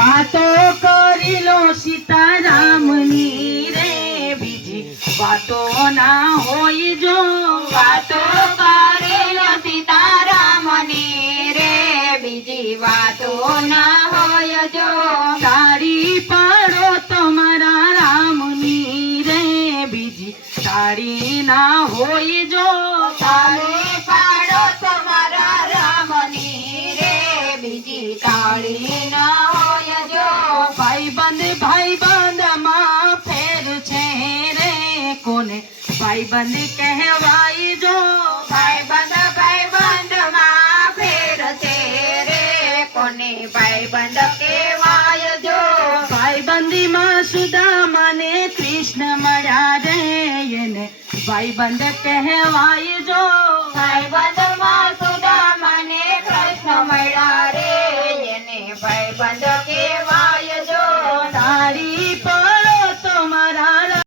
વાતો કરી લો સીતારામની રે બીજી. વાતો ના હોય જો વાતો કરેલો સીતારામની રે બીજી. વાતો ના હોય જો તાળી પાડો તમારા રામની રે બીજી. તાળી ના હોય જો તાળી પાડો તમારા રામની રે બીજી. કાળી ના કોને? ભાઈબંધ કહેવાય જો. ભાઈબંધ ભાઈબંધ, માં ફેર છે રે. કોને ભાઈબંધ કહેવાય જો? ભાઈબંધી માં સુદામા ને કૃષ્ણ મળ્યા રે એને. ભાઈબંધ કહેવાય જો. ભાઈબંધમાં સુદામા ને કૃષ્ણ મળ્યા રે એને. ભાઈબંધ